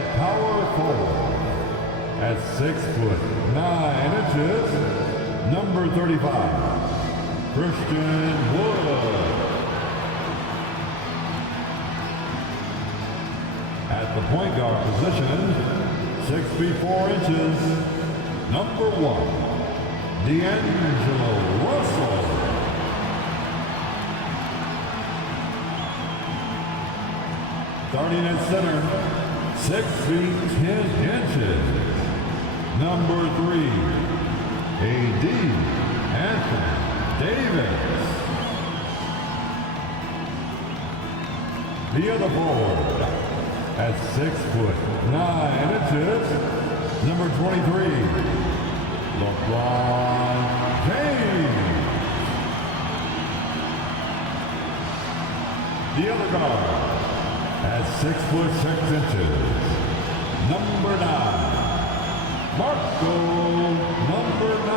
At power forward, at 6'9", number 35, Christian Wood. At the point guard position, 6'4", number 1, D'Angelo Russell. Starting at center, 6 feet 10 inches, number 3, A.D. Anthony Davis. The other forward, at 6'9", number 23, LeBron James. The other guard, at 6'6", number 9, Marco, number 9.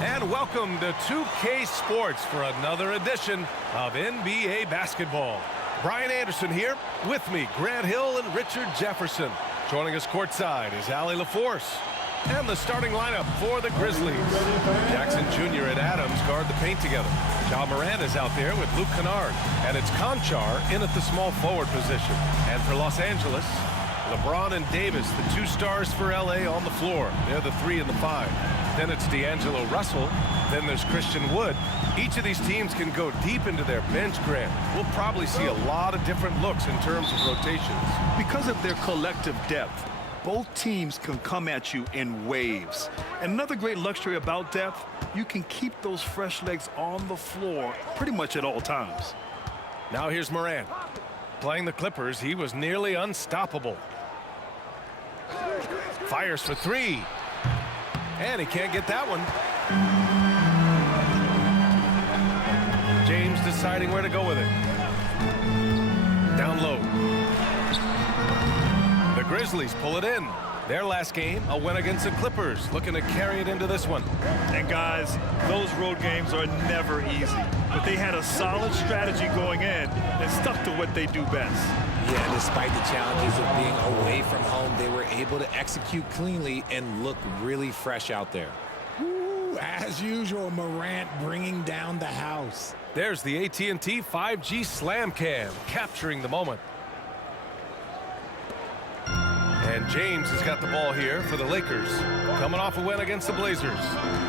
And welcome to 2K Sports for another edition of NBA basketball. Brian Anderson here, with me, Grant Hill and Richard Jefferson. Joining us courtside is Allie LaForce. And the starting lineup for the Grizzlies. Jackson Jr. and Adams guard the paint together. Ja Morant is out there with Luke Kennard. And it's Conchar in at the small forward position. And for Los Angeles, LeBron and Davis, the 2 stars for LA on the floor. They're the 3 and the 5. Then it's D'Angelo Russell. Then there's Christian Wood. Each of these teams can go deep into their bench, Grant. We'll probably see a lot of different looks in terms of rotations. Because of their collective depth, both teams can come at you in waves. And another great luxury about depth, you can keep those fresh legs on the floor pretty much at all times. Now here's Morant. Playing the Clippers, he was nearly unstoppable. Fires for 3. And he can't get that one. James deciding where to go with it. Down low. The Grizzlies pull it in. Their last game, a win against the Clippers, looking to carry it into this one. And guys, those road games are never easy. But they had a solid strategy going in and stuck to what they do best. Yeah, despite the challenges of being away from home, they were able to execute cleanly and look really fresh out there. Ooh, as usual, Morant bringing down the house. There's the AT&T 5G Slam Cam, capturing the moment. And James has got the ball here for the Lakers, coming off a win against the Blazers.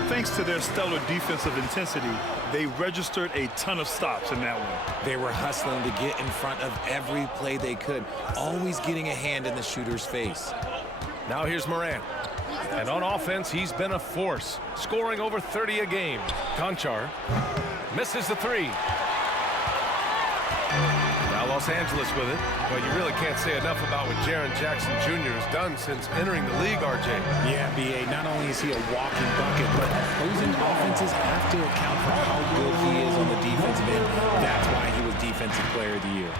Thanks to their stellar defensive intensity, they registered a ton of stops in that one. They were hustling to get in front of every play they could, always getting a hand in the shooter's face. Now here's Morant. And on offense, he's been a force, scoring over 30 a game. Conchar misses the 3. Now Los Angeles with it. Well, you really can't say enough about what Jaren Jackson Jr. has done since entering the league, RJ. Yeah, B.A., not only is he a walking bucket, but opposing offenses have to account for how good he is on the defensive end. That's why he was Defensive Player of the Year.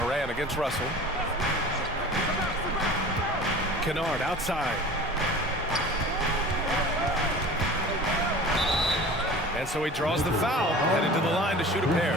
Morant against Russell. Kennard outside. And so he draws the foul, headed to the line to shoot a pair.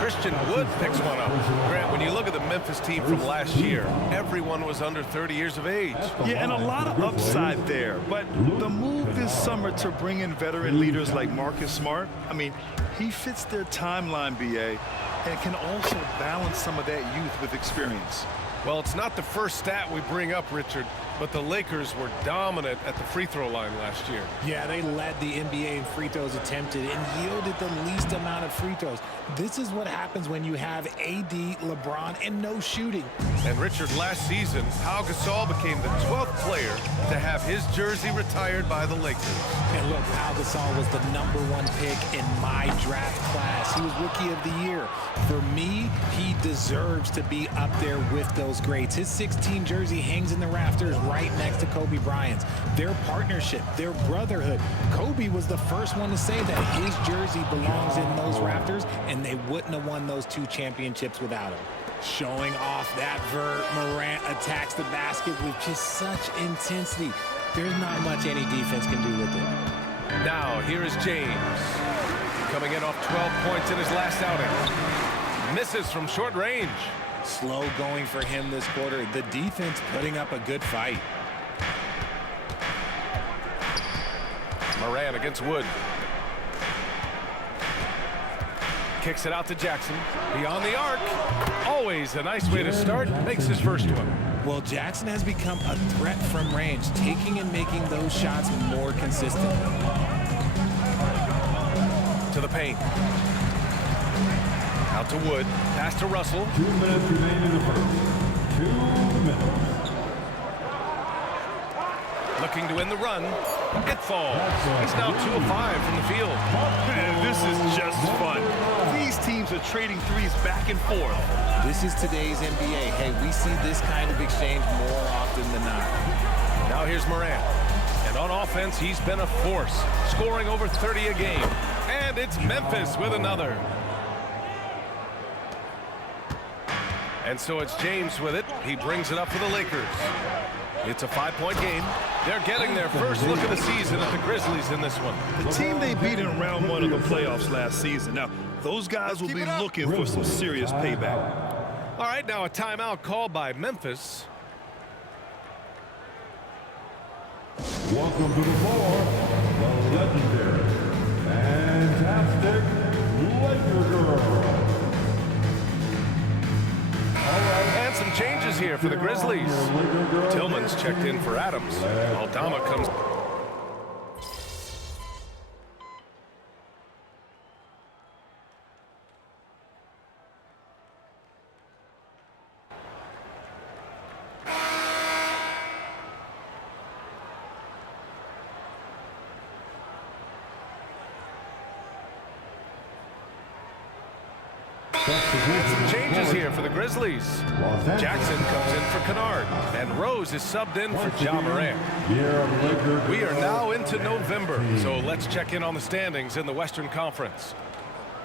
Christian Wood picks one up. Grant, when you look at the Memphis team from last year, everyone was under 30 years of age. Yeah, and a lot of upside there. But the move this summer to bring in veteran leaders like Marcus Smart, I mean, he fits their timeline, B.A., and can also balance some of that youth with experience. Well, it's not the first stat we bring up, Richard, but the Lakers were dominant at the free throw line last year. Yeah, they led the NBA in free throws attempted and yielded the least amount of free throws. This is what happens when you have AD, LeBron, and no shooting. And Richard, last season, Pau Gasol became the 12th player to have his jersey retired by the Lakers. And look, Pau Gasol was the #1 pick in my draft class. He was Rookie of the Year. For me, he deserves to be up there with those greats. His 16 jersey hangs in the rafters right next to Kobe Bryant's. Their partnership, their brotherhood. Kobe was the first one to say that his jersey belongs in those rafters, and they wouldn't have won those 2 championships without him. Showing off that vert, Morant attacks the basket with just such intensity. There's not much any defense can do with it. Now, here is James. Coming in off 12 points in his last outing. Misses from short range. Slow going for him this quarter. The defense putting up a good fight. Moran against Wood. Kicks it out to Jackson. Beyond the arc. Always a nice way to start. Makes his first one. Well, Jackson has become a threat from range, taking and making those shots more consistent. To the paint. Out to Wood. Pass to Russell. 2 minutes remaining in the first. 2 minutes. Looking to win the run. It falls. He's now 2 of 5 from the field. Man, this is just fun. These teams are trading threes back and forth. This is today's NBA. Hey, we see this kind of exchange more often than not. Now here's Moran. And on offense, he's been a force, scoring over 30 a game. And it's Memphis with another. And so it's James with it. He brings it up for the Lakers. It's a 5-point game. They're getting their first look of the season at the Grizzlies in this one. The team they beat in round 1 of the playoffs last season. Now, those guys will be looking for some serious payback. All right, now a timeout called by Memphis. Welcome to the floor, the legendary, fantastic Laker girl. And some changes here for the Grizzlies. Tillman's checked in for Adams. Aldama comes. Some changes here for the Grizzlies. Jackson comes in for Kennard, and Rose is subbed in for Ja Morant. We are now into November, so let's check in on the standings in the Western Conference.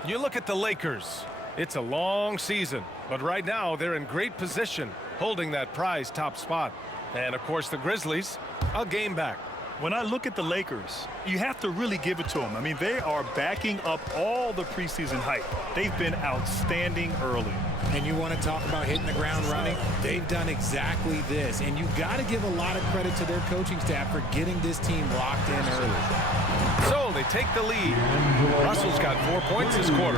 You look at the Lakers. It's a long season, but right now they're in great position, holding that prize top spot. And of course the Grizzlies, a game back. When I look at the Lakers, you have to really give it to them. I mean, they are backing up all the preseason hype. They've been outstanding early. And you want to talk about hitting the ground running? They've done exactly this. And you've got to give a lot of credit to their coaching staff for getting this team locked in early. So they take the lead. Russell's got 4 points this quarter.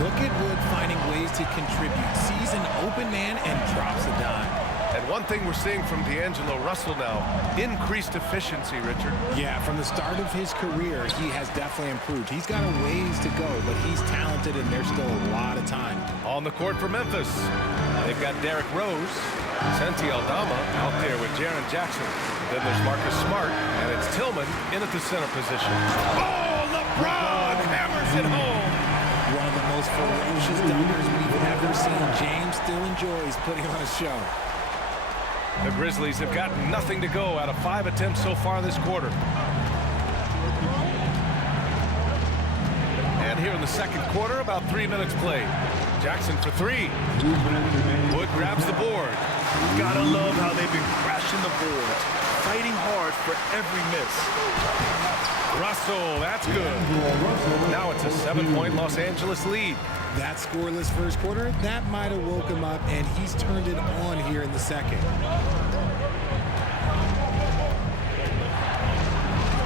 Look at Wood finding ways to contribute. Sees an open man and drops a dime. And one thing we're seeing from D'Angelo Russell now, increased efficiency, Richard. Yeah, from the start of his career, he has definitely improved. He's got a ways to go, but he's talented, and there's still a lot of time. On the court for Memphis, they've got Derrick Rose, Santi Aldama out there with Jaren Jackson. Then there's Marcus Smart, and it's Tillman in at the center position. Oh, LeBron hammers it home. One of the most ferocious dunkers we've ever seen. James still enjoys putting on a show. The Grizzlies have got nothing to go out of 5 attempts so far this quarter. And here in the second quarter, about 3 minutes played. Jackson for 3. Wood grabs the board. Gotta love how they've been crashing the boards, fighting hard for every miss. Russell, that's good. Now it's a 7-point Los Angeles lead. That scoreless first quarter, that might have woke him up, and he's turned it on here in the second.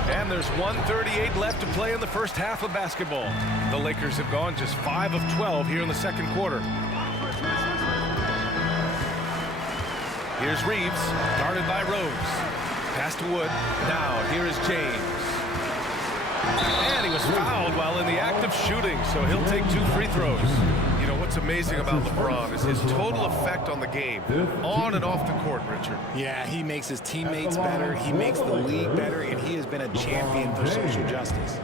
And there's 1:38 left to play in the first half of basketball. The Lakers have gone just 5 of 12 here in the second quarter. Here's Reeves, guarded by Rose. Pass to Wood. Now here is James. And he was fouled while in the act of shooting, so he'll take 2 free throws. You know, what's amazing about LeBron is his total effect on the game, on and off the court, Richard. Yeah, he makes his teammates better, he makes the league better, and he has been a champion for social justice.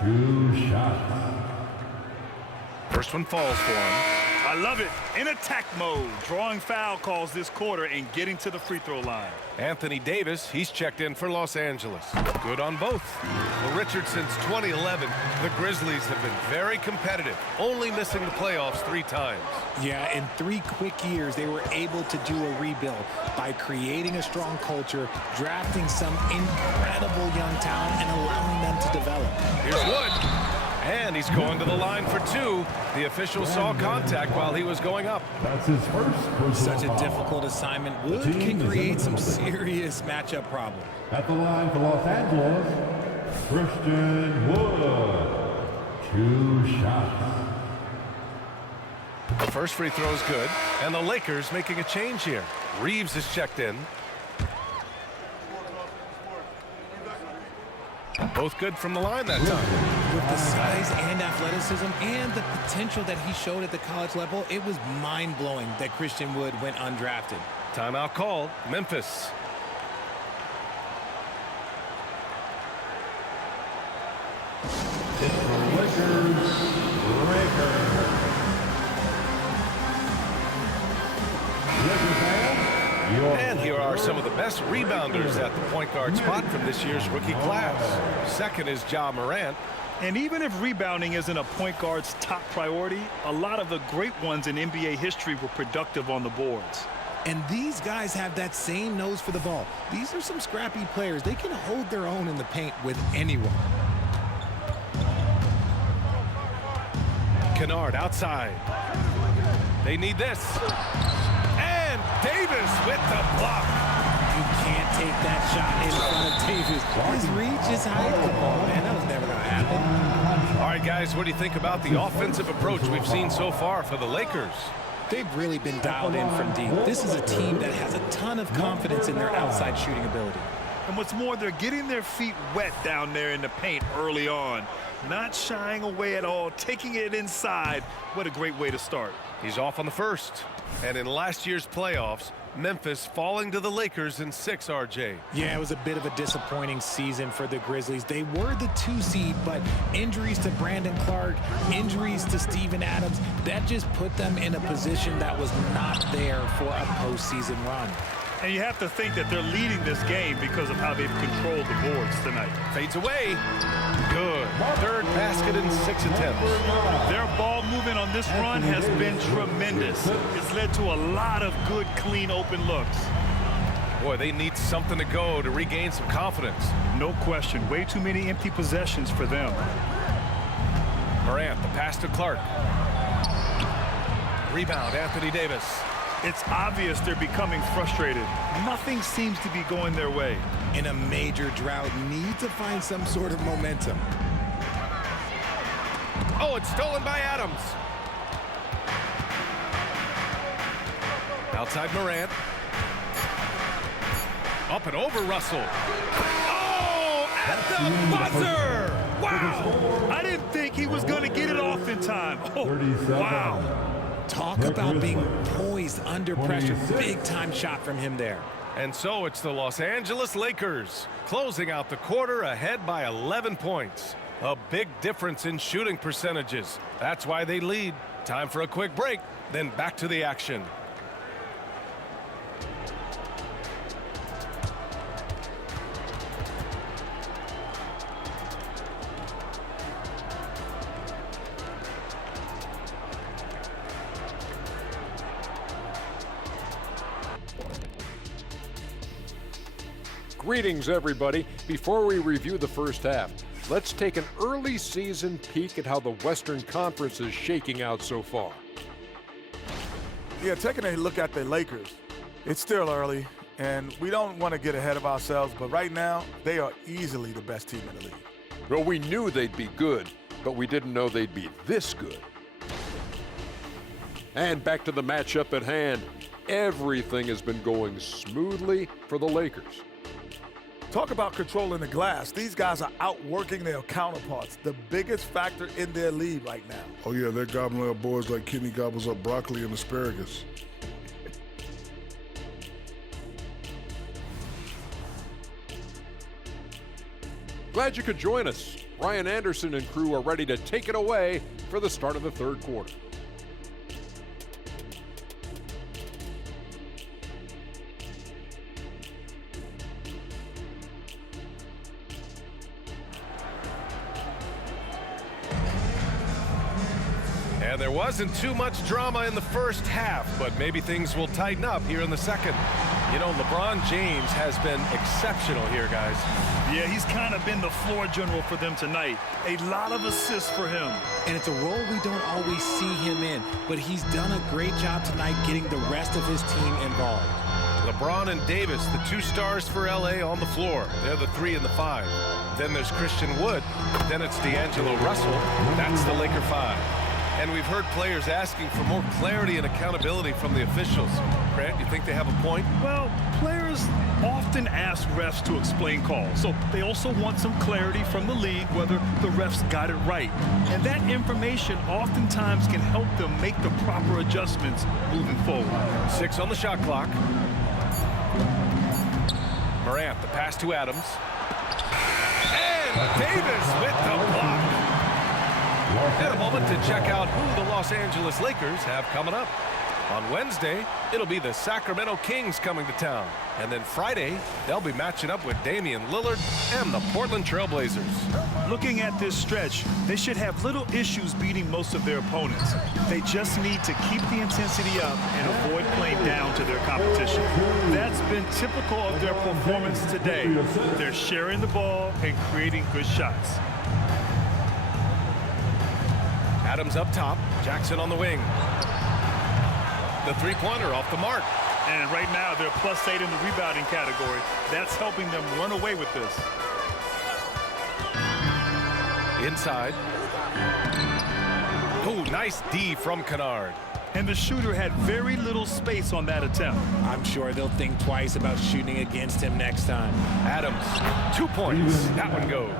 2 shots. First one falls for him. I love it. In attack mode, drawing foul calls this quarter and getting to the free throw line. Anthony Davis, he's checked in for Los Angeles. Good on both. Well, Richard, since 2011, the Grizzlies have been very competitive, only missing the playoffs 3 times. Yeah, in 3 quick years, they were able to do a rebuild by creating a strong culture, drafting some incredible young talent, and allowing them to develop. Here's Wood. And he's going to the line for 2. The official saw contact while he was going up. That's his first personal Such a foul. difficult assignment. Wood can create some serious matchup problems. At the line for Los Angeles, Christian Wood. 2 shots. The first free throw is good, and the Lakers making a change here. Reeves is checked in. Both good from the line that time. With the size and athleticism and the potential that he showed at the college level, it was mind-blowing that Christian Wood went undrafted. Timeout called. Memphis. It's the Lakers. And here are some of the best rebounders at the point guard spot from this year's rookie class. Second is Ja Morant. And even if rebounding isn't a point guard's top priority, a lot of the great ones in NBA history were productive on the boards. And these guys have that same nose for the ball. These are some scrappy players. They can hold their own in the paint with anyone. Kennard outside. They need this. And Davis with the block. You can't take that shot in front of Davis. His reach is high. Oh, man, that was never going to happen. All right, guys, what do you think about the offensive approach we've seen so far for the Lakers? They've really been dialed in from deep. This is a team that has a ton of confidence in their outside shooting ability. And what's more, they're getting their feet wet down there in the paint early on. Not shying away at all, taking it inside. What a great way to start. He's off on the first. And in last year's playoffs, Memphis falling to the Lakers in 6, RJ. Yeah, it was a bit of a disappointing season for the Grizzlies. They were the 2 seed, but injuries to Brandon Clark, injuries to Steven Adams, that just put them in a position that was not there for a postseason run. And you have to think that they're leading this game because of how they've controlled the boards tonight. Fades away. Good. Third basket in 6 attempts. Their ball movement on this run has been tremendous. It's led to a lot of good, clean, open looks. Boy, they need something to go to regain some confidence. No question. Way too many empty possessions for them. Morant, the pass to Clark. Rebound, Anthony Davis. It's obvious they're becoming frustrated. Nothing seems to be going their way. In a major drought, need to find some sort of momentum. Oh, it's stolen by Adams. Outside Morant. Up and over Russell. Oh, at the buzzer! Wow! I didn't think he was going to get it off in time. Oh, wow. Talk about being poised under pressure. Big-time shot from him there. And so it's the Los Angeles Lakers closing out the quarter ahead by 11 points. A big difference in shooting percentages. That's why they lead. Time for a quick break, then back to the action. Greetings, everybody. Before we review the first half, let's take an early season peek at how the Western Conference is shaking out so far. Yeah, taking a look at the Lakers, it's still early, and we don't want to get ahead of ourselves, but right now, they are easily the best team in the league. Well, we knew they'd be good, but we didn't know they'd be this good. And back to the matchup at hand. Everything has been going smoothly for the Lakers. Talk about controlling the glass. These guys are outworking their counterparts, the biggest factor in their lead right now. Oh, yeah, they're gobbling up boards like Kidney gobbles up broccoli and asparagus. Glad you could join us. Ryan Anderson and crew are ready to take it away for the start of the third quarter. And there wasn't too much drama in the first half, but maybe things will tighten up here in the second. You know, LeBron James has been exceptional here, guys. Yeah, he's kind of been the floor general for them tonight. A lot of assists for him. And it's a role we don't always see him in, but he's done a great job tonight getting the rest of his team involved. LeBron and Davis, the 2 stars for LA on the floor. They're the 3 and the 5. Then there's Christian Wood. Then it's D'Angelo Russell. That's the Laker 5. And we've heard players asking for more clarity and accountability from the officials. Grant, you think they have a point? Well, players often ask refs to explain calls, so they also want some clarity from the league whether the refs got it right. And that information oftentimes can help them make the proper adjustments moving forward. 6 on the shot clock. Morant, the pass to Adams. And Davis with the block. And a moment to check out who the Los Angeles Lakers have coming up. On Wednesday, it'll be the Sacramento Kings coming to town. And then Friday, they'll be matching up with Damian Lillard and the Portland Trailblazers. Looking at this stretch, they should have little issues beating most of their opponents. They just need to keep the intensity up and avoid playing down to their competition. That's been typical of their performance today. They're sharing the ball and creating good shots. Adams up top, Jackson on the wing. The three-pointer off the mark. And right now, they're +8 in the rebounding category. That's helping them run away with this. Inside. Oh, nice D from Kennard. And the shooter had very little space on that attempt. I'm sure they'll think twice about shooting against him next time. Adams, 2 points. That one goes.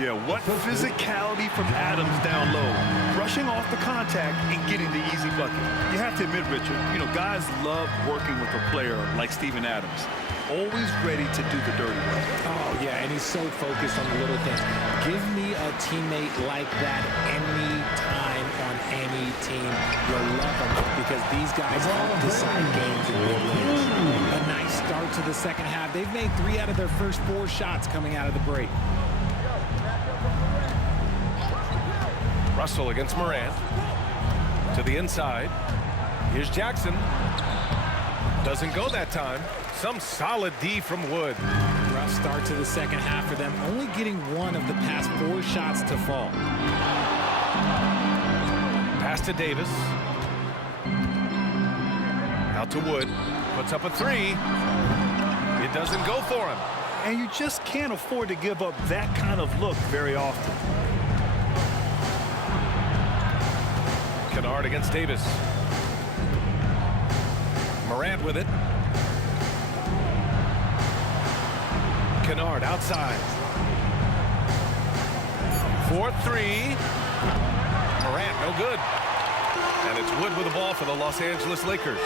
Yeah, what physicality from Adams down low. Brushing off the contact and getting the easy bucket. You have to admit, Richard, you know, guys love working with a player like Steven Adams. Always ready to do the dirty work. Oh, yeah, and he's so focused on the little things. Give me a teammate like that any time on any team. You'll love them because these guys help decide games in big wins. A nice start to the second half. They've made 3 out of their first 4 shots coming out of the break. Russell against Morant. To the inside. Here's Jackson. Doesn't go that time. Some solid D from Wood. Rough start to the second half for them, only getting 1 of the past 4 shots to fall. Pass to Davis. Out to Wood. Puts up a 3. It doesn't go for him. And you just can't afford to give up that kind of look very often. Kennard against Davis. Morant with it. Kennard outside. 4-3. Morant, no good. And it's Wood with the ball for the Los Angeles Lakers.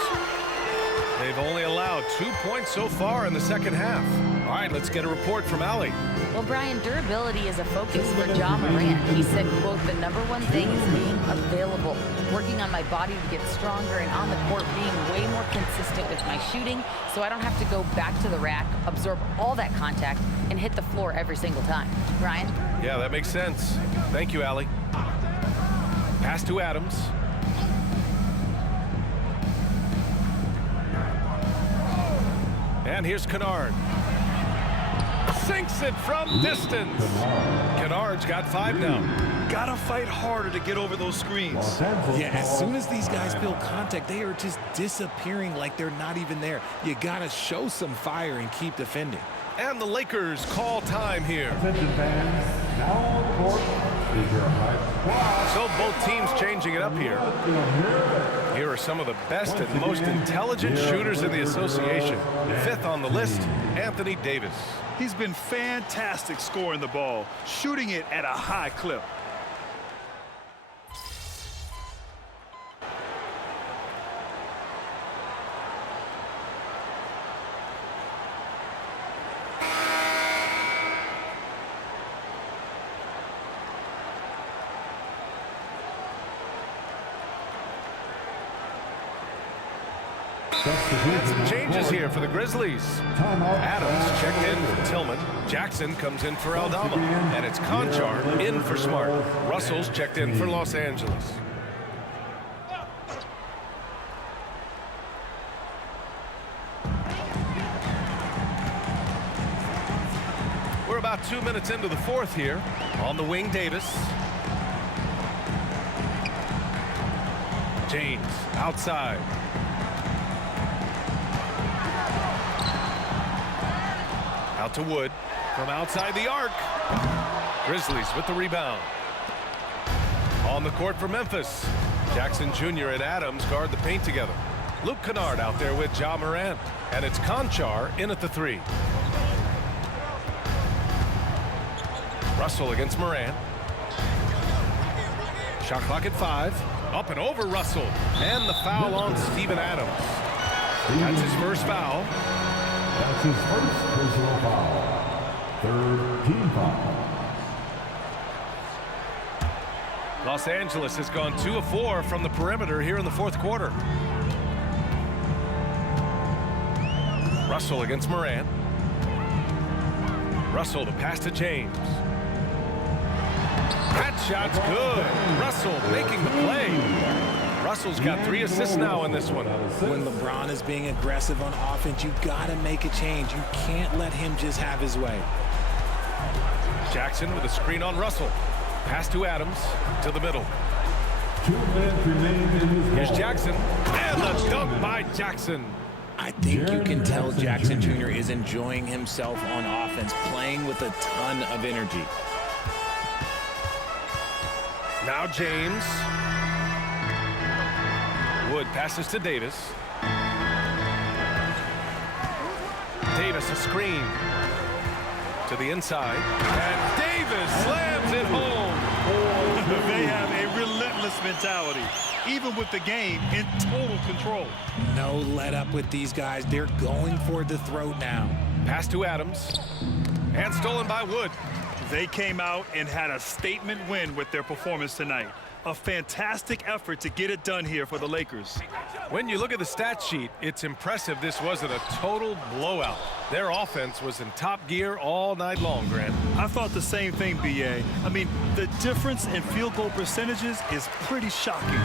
They've only allowed 2 points so far in the second half. All right, let's get a report from Allie. Well, Brian, durability is a focus for Ja Morant. He said, quote, the #1 thing is being available, working on my body to get stronger, and on the court being way more consistent with my shooting so I don't have to go back to the rack, absorb all that contact, and hit the floor every single time. Brian? Yeah, that makes sense. Thank you, Allie. Pass to Adams. And here's Kennard. Sinks it from distance. Kennard's got 5 now. Gotta fight harder to get over those screens. Yeah, as soon as these guys feel contact, they are just disappearing like they're not even there. You gotta show some fire and keep defending. And the Lakers call time here. Attention fans, now on court is your high squad. So both teams changing it up here. Here are some of the best and most intelligent shooters in the association. 5th on the list, Anthony Davis. He's been fantastic scoring the ball, shooting it at a high clip. And some changes here for the Grizzlies. Adams checked in for Tillman. Jackson comes in for Aldama. And it's Conchar in for Smart. Russell's checked in for Los Angeles. about 2 minutes into the fourth here. On the wing, Davis. James outside. Out to Wood from outside the arc. Grizzlies with the rebound. On the court for Memphis. Jackson Jr. and Adams guard the paint together. Luke Kennard out there with Ja Morant. And it's Conchar in at the three. Russell against Morant. Shot clock at 5. Up and over Russell. And the foul on Steven Adams. That's his first foul. That's his first personal foul. Third team foul. Los Angeles has gone 2 of 4 from the perimeter here in the fourth quarter. Russell against Morant. Russell to pass to James. That shot's good. Russell making the play. Russell's got 3 assists now in this one. When LeBron is being aggressive on offense, you got to make a change. You can't let him just have his way. Jackson with a screen on Russell. Pass to Adams to the middle. 2 minutes remain in this Here's ball. Jackson. And the dunk by Jackson. I think you can tell Jackson Jr. is enjoying himself on offense, playing with a ton of energy. Now James. Wood passes to Davis. Davis a screen to the inside. And Davis slams it home. They have a relentless mentality, even with the game in total control. No let up with these guys. They're going for the throat now. Pass to Adams. And stolen by Wood. They came out and had a statement win with their performance tonight. A fantastic effort to get it done here for the Lakers. When you look at the stat sheet, it's impressive this wasn't a total blowout. Their offense was in top gear all night long, Grant. I thought the same thing, B.A. I mean, the difference in field goal percentages is pretty shocking.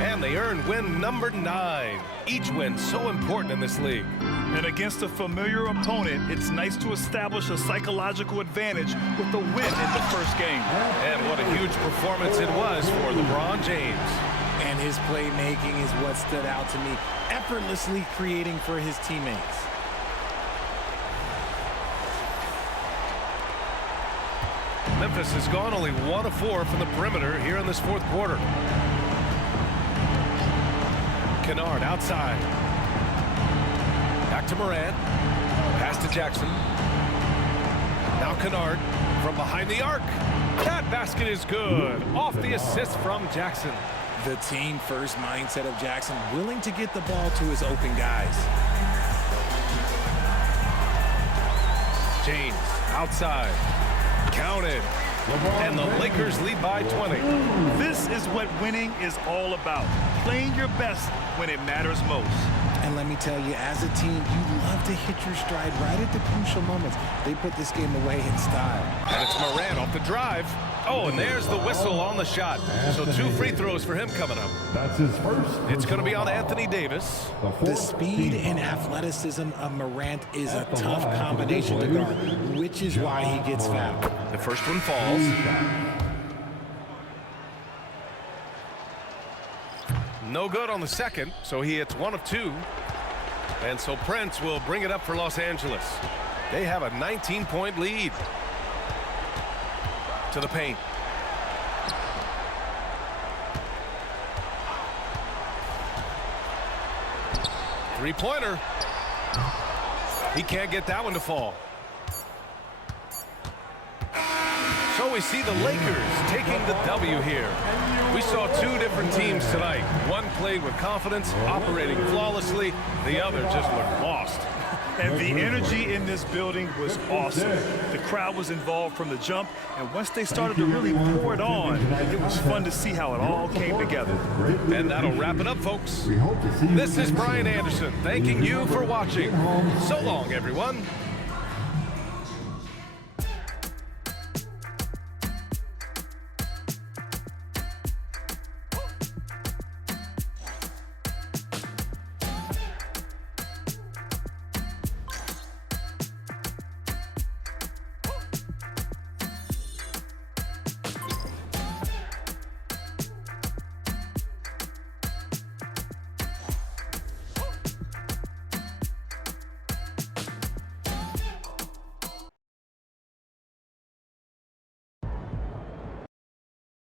And they earned win number 9. Each win so important in this league. And against a familiar opponent, it's nice to establish a psychological advantage with the win in the first game. And what a huge performance it was for LeBron James. And his playmaking is what stood out to me, effortlessly creating for his teammates. Memphis has gone only 1 of 4 from the perimeter here in this fourth quarter. Kennard outside. Back to Morant. Pass to Jackson. Now Kennard from behind the arc. That basket is good. Off the assist from Jackson. The team-first mindset of Jackson, willing to get the ball to his open guys. James outside. Counted. And the Lakers lead by 20. This is what winning is all about. Playing your best when it matters most. And let me tell you, as a team, you love to hit your stride right at the crucial moments. They put this game away in style. And it's Morant off the drive. Oh, and there's the whistle on the shot. So 2 free throws for him coming up. That's his first. It's going to be on Anthony Davis. The speed and athleticism of Morant is a tough combination to guard, which is why he gets fouled. The first one falls. No good on the second, so he hits 1 of 2. And so Prince will bring it up for Los Angeles. They have a 19-point lead. To the paint. Three-pointer. He can't get that one to fall. So we see the Lakers taking the W here. We saw 2 different teams tonight. One played with confidence, operating flawlessly. The other just looked lost. And the energy in this building was awesome. The crowd was involved from the jump, and once they started to really pour it on, it was fun to see how it all came together. And that'll wrap it up, folks. This is Brian Anderson thanking you for watching. So long, everyone.